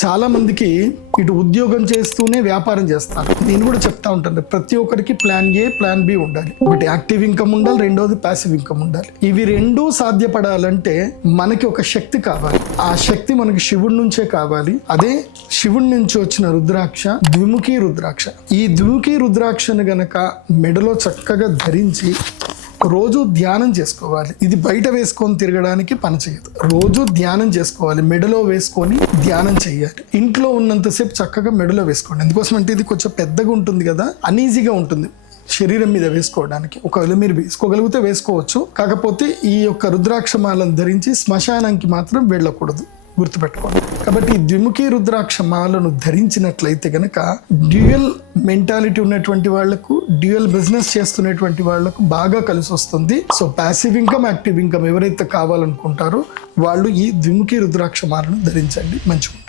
చాలా మందికి ఇటు ఉద్యోగం చేస్తూనే వ్యాపారం చేస్తారు. నేను కూడా చెప్తా ఉంటాను, ప్రతి ఒక్కరికి ప్లాన్ ఏ ప్లాన్ బి ఉండాలి. ఒకటి యాక్టివ్ ఇన్కమ్ ఉండాలి, రెండోది ప్యాసివ్ ఇన్కమ్ ఉండాలి. ఇవి రెండూ సాధ్యపడాలంటే మనకి ఒక శక్తి కావాలి. ఆ శక్తి మనకి శివుడి నుంచే కావాలి. అదే శివుడి నుంచి వచ్చిన రుద్రాక్ష ద్విముఖి రుద్రాక్ష. ఈ ద్విముఖి రుద్రాక్షను గనక మెడలో చక్కగా ధరించి రోజు ధ్యానం చేసుకోవాలి. ఇది బయట వేసుకొని తిరగడానికి పని చేయదు. రోజు ధ్యానం చేసుకోవాలి, మెడలో వేసుకొని ధ్యానం చేయాలి. ఇంట్లో ఉన్నంతసేపు చక్కగా మెడలో వేసుకోండి. ఎందుకోసం అంటే ఇది కొంచెం పెద్దగా ఉంటుంది కదా, అన్ఈజీగా ఉంటుంది శరీరం మీద వేసుకోవడానికి. ఒకవేళ మీరు వేసుకోగలిగితే వేసుకోవచ్చు, కాకపోతే ఈ యొక్క రుద్రాక్షమాలను ధరించి శ్మశానానికి మాత్రం వెళ్ళకూడదు, గుర్తుపెట్టుకోండి. కాబట్టి ఈ ద్విముఖి రుద్రాక్ష మాలను ధరించినట్లయితే గనక డ్యూయల్ మెంటాలిటీ ఉన్నటువంటి వాళ్లకు, డ్యూయల్ బిజినెస్ చేస్తున్నటువంటి వాళ్లకు బాగా కలిసి వస్తుంది. So passive income, active income ఎవరైతే కావాలనుకుంటారో వాళ్ళు ఈ ద్విముఖి రుద్రాక్ష మాలను ధరించండి, మంచిగా.